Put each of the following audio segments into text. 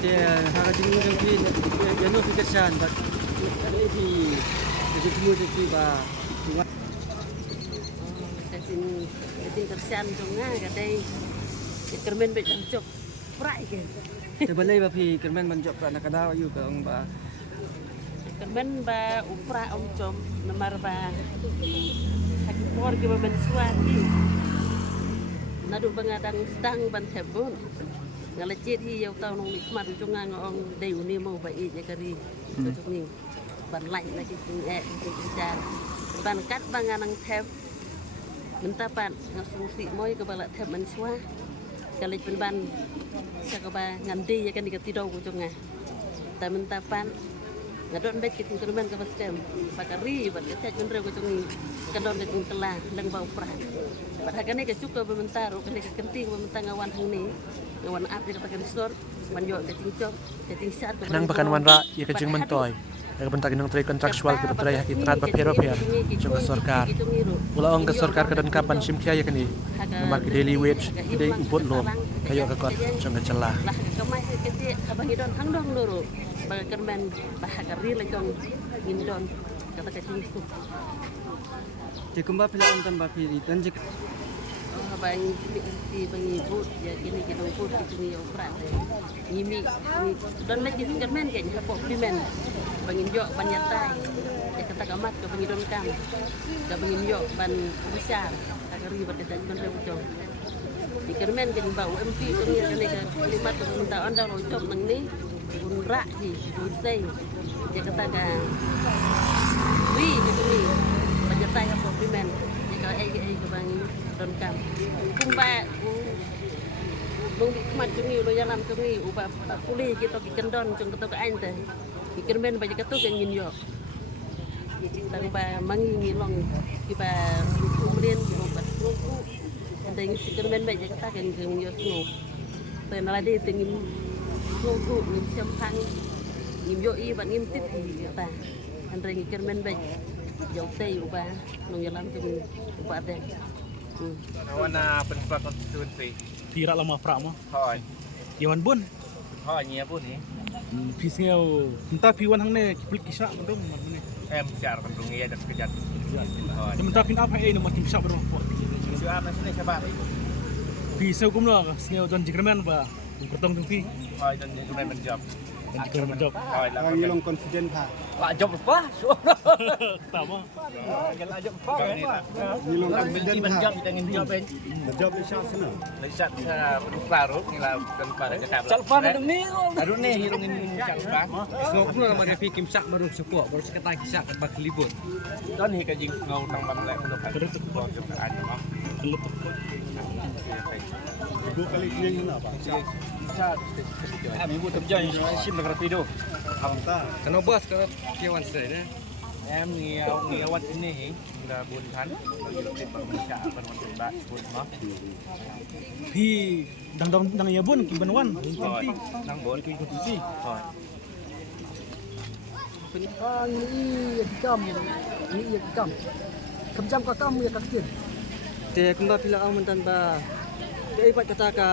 Dia harga jenguk yang pi yang no fikirkan bat ini pi jenguk yang pi ba Jadi kerjaan dongnya kadai kermen becok prai ke. Terbalai ba pi kermen manjok pra nak kada ayu ka ong ba. Kermen ba upra om com nomor ba haki por ke ban suati. Nadu bangadang sedang ban tebun. Ngalecet hi yau tau nong nikmat ujunga ngong dei uni mau ba i je kari. Tuk ni ban lain lagi sing jar. Ban kat banganang teb mentapan ngasusi moy ke balak teb man swa kalit penban sakaba ngandi ya kan dikatido ujunga. Ta mentapan ngadon bet kiting kerman ke baskem pakari bat cek jundre ujungi kadon ke tingkela lang bau pra. Padahal ke suka bementar ke kenting bementar ngawan hang ni ngawan ap di kata resort manjo ke tingcok ke tingsar nang bakan wanra ya ke jeng mentoy ya bentak nang tray kontraktual ke tray hakitrat ba pero jeng ke sorkar ula ong ke sorkar ke dan kapan simkia ya kani nomor ke daily wage ide ubot lo kayo ke kot jeng ke celah lah kamai ke ti abang idon hang dong loro baga kerman bahakari lejong indon kata ke tingsu Dia kumba pila ong tan ba pi dan jek bang di bangi but ya kini kita but itu ni opera ini dan lagi kerman ke hapo primen bangin jo banyatai ya kata kamat ke bangi don kam ke bangin jo ban besar kagari berkata don rebujo di kerman ke ba UMP tu ni kene ke limat tu minta anda lo job nang ni unra hi usai ya kata ka wi itu ni banyatai hapo primen ya ke bangi don kam kumba bung di kemat jungi lo jalan jungi uba kuli kita ki kendon cung ketok ain teh ikermen baje ketok ngin yo tang ba mangi ngilong ki ba kumrien ki obat nuku ndeng ikermen baje ketak ngin yo snu ten lade tengin nuku ngin sempang ngin yo i ban ngin tit ta ndeng ikermen baje jauh teh uba nong jalan jungi uba teh Wana penfak konstitusi. tira lama pra mo Hoi. yawan bun Hoi nyia pun ni. pisngeu entah piwan hang ne kiplik kisa mandong ni Em bicara tentang ia dan kejat. Hoi. mentah pin apa eh nomor kisa bro Siapa nasi siapa? pisau kumlo sngeu don jikraman ba bertong tung pi Hoi dan dia cuma menjawab. dan jikraman job Hoi lah. ang ilong confident ha. Pak job apa? tama Kalau job apa? Ilong Benci confident ha. menjawab kita ingin job eh. Job isa sana. Lesat sa penuh nila dan para kesab. Calpan ada ni. Ada ni hirung ini calpan. Ngau kuno nama dia fikir sak baru sepuk baru sekata kisah kat bak libut. Dan hi kajing ngau tang bang lek untuk ada tu bang job ada mah. Dua kali kling na ba? Kami buat kerja sim negara pido. Hamta. Kena bos ke kiawan sedai Em ngawat ini dah buntan bagi lebih Indonesia apa untuk bak pun mah. pi dang ya bun ki banwan Hoi. Nang bon ki konstitusi Hoi. Ni kam jam ka kam ya kakir Dia kumba pila ong mantan ba. Dia ibat kata ka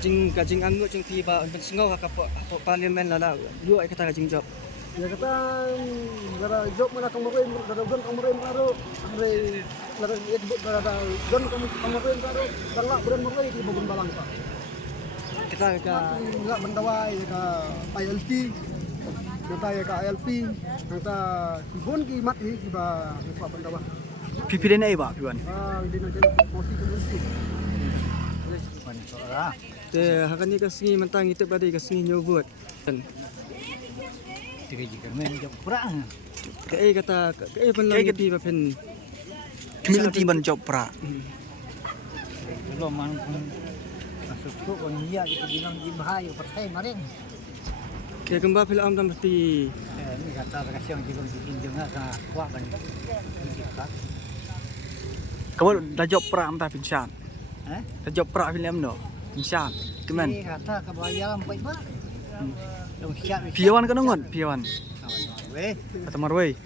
jing anggo jing pi ba ben singau ka parlimen la la. Yu ai kata ka jing job. ya kata gara job mana kang moroy gara gon kang moroy karo re lara et gara gon kang moroy karo galak beran moroy di bugun balang pa Kita ka enggak bendawai ka ILP kata ya ka ILP kata gon ki mati ki ba pa bendawa PPDN ai ba piwan. di nak posisi komunis Dia hakani ka singi mantang itu badai ka singi nyobot. Tiga jikraman job perang. Kai kata kai penlang pi ba pen. community ban job pra Belum man masuk tu kon dia kita bilang di bahaya pertai maring. Dia kumba pila ong tan ba pi. Ni kata kasih yang jilang bikin dengar ka kuat ban. kamu dah job pra mentah pinchan Eh? dah job pra film no pinchan kemen Ni kata kebayaran baik ba. Dong siap. piawan ka nongon piawan Weh. kata marwai